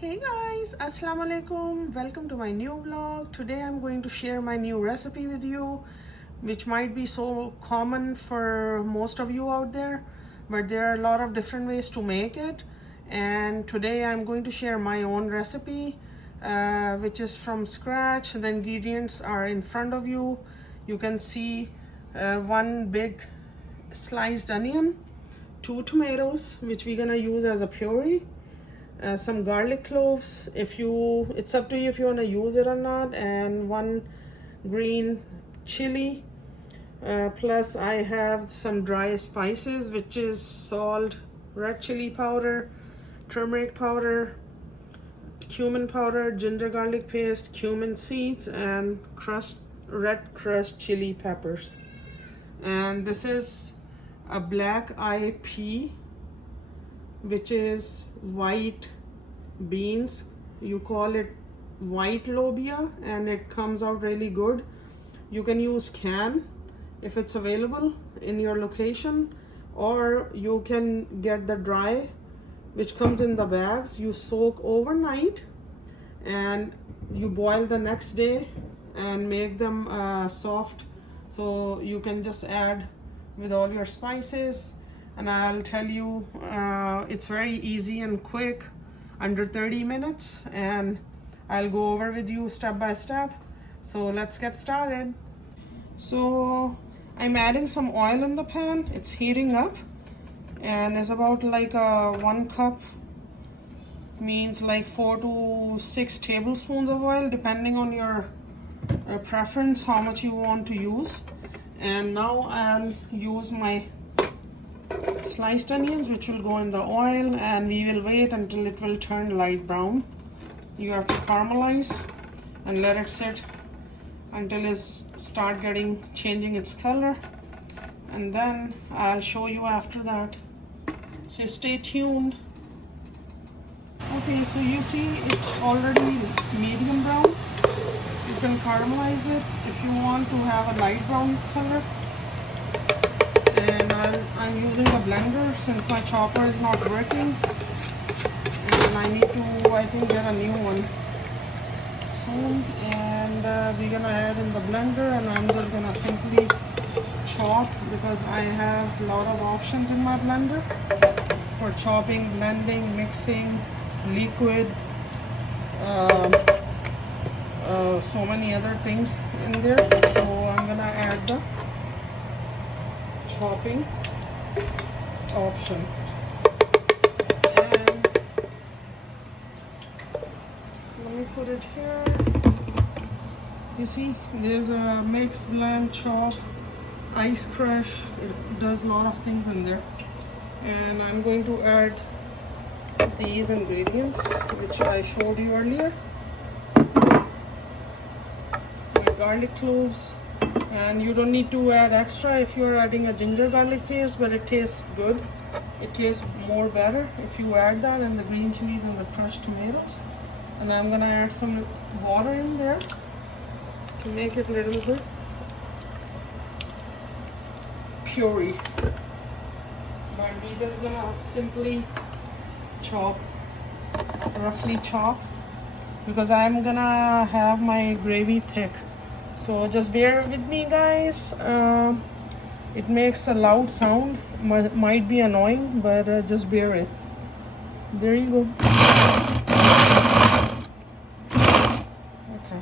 Hey guys, Assalamu alaikum. Welcome to my new vlog. Today I'm going to share my new recipe with you, which might be so common for most of you out there, but there are a lot of different ways to make it. And today I'm going to share my own recipe, which is from scratch. The ingredients are in front of you. You can see one big sliced onion, 2 tomatoes, which we're gonna use as a puree. Some garlic cloves, it's up to you if you want to use it or not, and 1 green chili, plus I have some dry spices, which is salt, red chili powder, turmeric powder, cumin powder, ginger garlic paste, cumin seeds, and red crushed chili peppers. And this is a black eye pea, which is white beans. You call it white lobia, and it comes out really good. You can use can if it's available in your location, or you can get the dry, which comes in the bags. You soak overnight and you boil the next day and make them soft, so you can just add with all your spices. And I'll tell you, it's very easy and quick, under 30 minutes, and I'll go over with you step by step. So let's get started. So I'm adding some oil in the pan. It's heating up, and it's about like 1 cup, means like 4 to 6 tablespoons of oil, depending on your preference, how much you want to use. And now I'll use my sliced onions, which will go in the oil, and we will wait until it will turn light brown. You have to caramelize and let it sit until it start changing its color, and then I'll show you after that. So stay tuned. Okay, so you see it's already medium brown. You can caramelize it if you want to have a light brown color. And I'm using a blender since my chopper is not working, and I need to, I think, get a new one soon. And we're gonna add in the blender, and I'm just gonna simply chop, because I have a lot of options in my blender for chopping, blending, mixing, liquid, so many other things in there. So I'm gonna add the chopping option, and let me put it here. You see, there's a mix, blend, chop, ice crush. It does a lot of things in there. And I'm going to add these ingredients, which I showed you earlier. My garlic cloves. And you don't need to add extra if you're adding a ginger garlic paste, but it tastes good. It tastes more better if you add that, and the green chilies and the crushed tomatoes. And I'm gonna add some water in there to make it a little bit puree. But we're just gonna simply chop, roughly chop, because I'm gonna have my gravy thick. So just bear with me, guys. It makes a loud sound, might be annoying, but just bear it. There you go. Okay.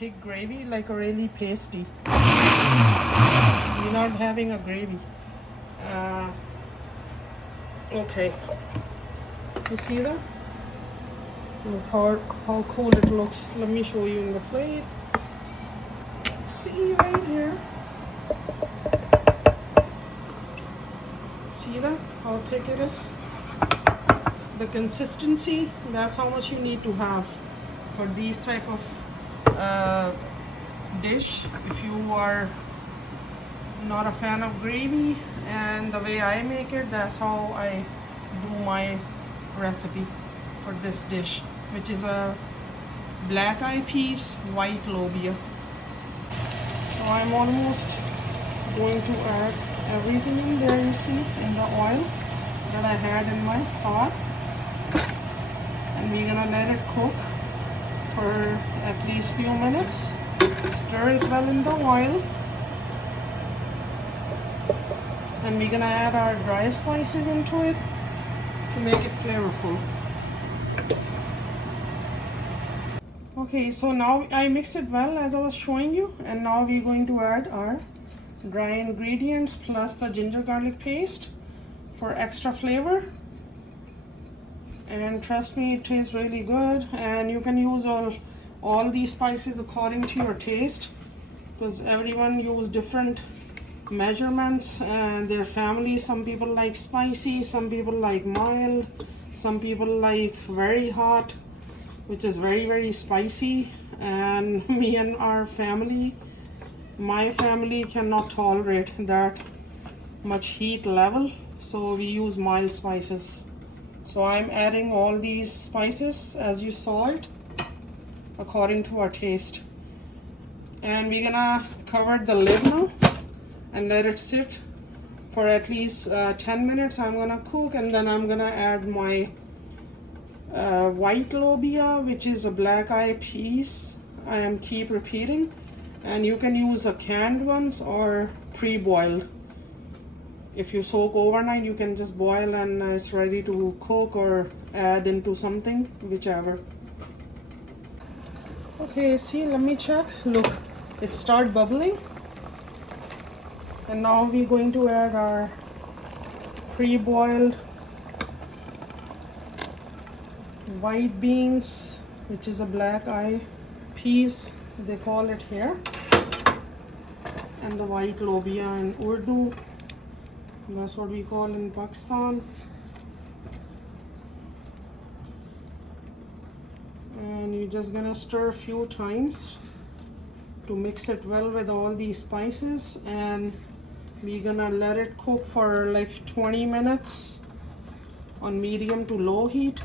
Thick gravy, like a really pasty. You're not having a gravy. Okay. You see that? Look how cool it looks. Let me show you in the plate. See right here. See that? How thick it is? The consistency, that's how much you need to have for these type of dish. If you are not a fan of gravy, and the way I make it, that's how I do my recipe. for this dish, which is a black eye peas, white lobia. So I'm almost going to add everything in there, you see, in the oil that I had in my pot. And we're gonna let it cook for at least few minutes. Stir it well in the oil. And we're gonna add our dry spices into it to make it flavorful. Okay, so now I mix it well as I was showing you, and now we're going to add our dry ingredients plus the ginger garlic paste for extra flavor. And trust me, it tastes really good, and you can use all these spices according to your taste, because everyone use different measurements and their family. Some people like spicy, some people like mild, some people like very hot, which is very, very spicy. And me and our family, my family cannot tolerate that much heat level, so we use mild spices. So I'm adding all these spices as you saw it, according to our taste. And we're gonna cover the lid now and let it sit for at least 10 minutes. I'm gonna cook, and then I'm gonna add my white lobia, which is a black eye peas. I am keep repeating, and you can use a canned ones or pre-boiled. If you soak overnight, you can just boil and it's ready to cook or add into something, whichever. Okay, see, let me check. Look, it started bubbling. And now we're going to add our pre-boiled white beans, which is a black eye peas, they call it here, and the white lobia in Urdu, that's what we call in Pakistan. And you're just gonna stir a few times to mix it well with all these spices, and we're gonna let it cook for like 20 minutes on medium to low heat.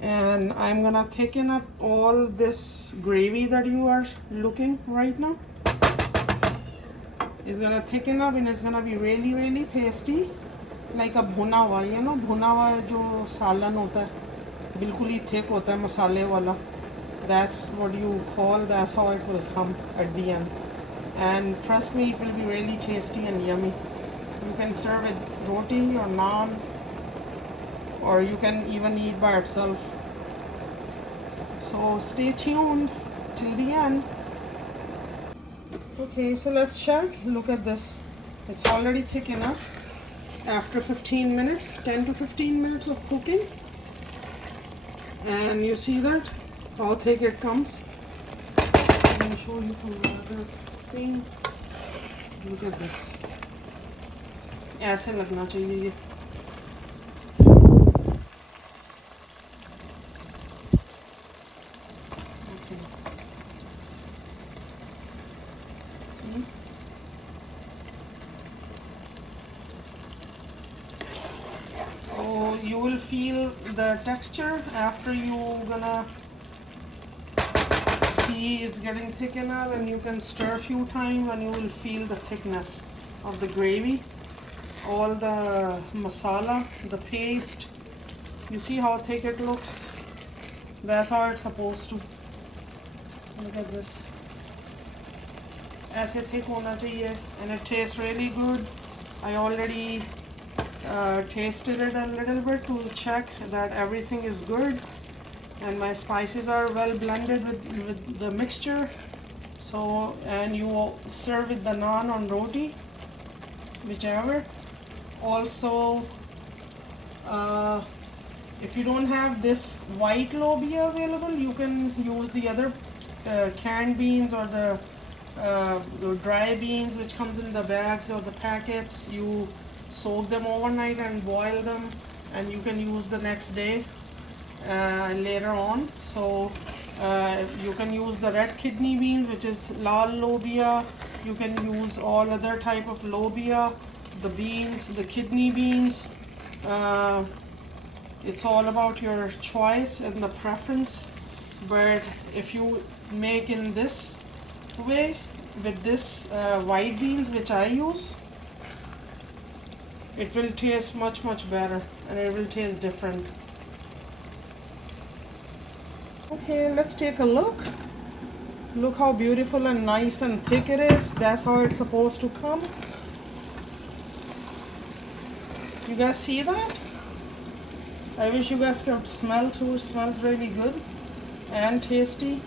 And I'm gonna thicken up all this gravy that you are looking right now. It's gonna thicken up and it's gonna be really, really pasty, like a bhuna hua, you know, bhuna hua jo salan hota hai, bilkul hi thick hota hai, masale wala. That's what you call, that's how it will come at the end. And trust me, it will be really tasty and yummy. You can serve it roti or naan, or you can even eat by itself. So stay tuned till the end. Okay, so let's check. Look at this. It's already thick enough. After 15 minutes, 10 to 15 minutes of cooking. And you see that? How thick it comes. Let me show you from the other thing. Look at this. ऐसे लगना चाहिए ये. Okay. See? So you will feel the texture after you gonna see it's getting thick enough, and you can stir a few times and you will feel the thickness of the gravy, all the masala, the paste. You see how thick it looks? That's how it's supposed to. Look at this. ऐसे thick होना चाहिए, and it tastes really good. I already tasted it a little bit to check that everything is good, and my spices are well blended with the mixture. So, and you serve with the naan on roti, whichever. Also, if you don't have this white lobia available, you can use the other canned beans or the dry beans which comes in the bags or the packets. You soak them overnight and boil them, and you can use the next day later on. So you can use the red kidney beans, which is lal lobia. You can use all other type of lobia, the beans, the kidney beans, It's all about your choice and the preference. But if you make in this way with this white beans which I use, it will taste much better and it will taste different. Okay, let's take a look. Look how beautiful and nice and thick it is. That's how it's supposed to come. You guys see that? I wish you guys could smell too. It smells really good and tasty.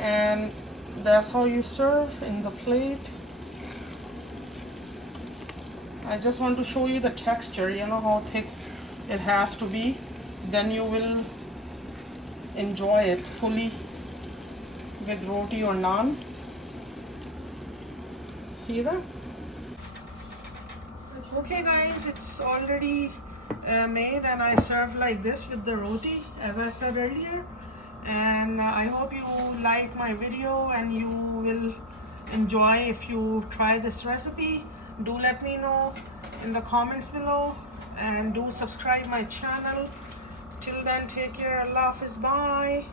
And that's how you serve in the plate. I just want to show you the texture, you know how thick it has to be. Then you will enjoy it fully with roti or naan. See that? Okay guys, it's already made and I serve like this with the roti as I said earlier. And I hope you like my video and you will enjoy if you try this recipe. Do let me know in the comments below and do subscribe my channel. Till then, take care. Allah Hafiz. Bye.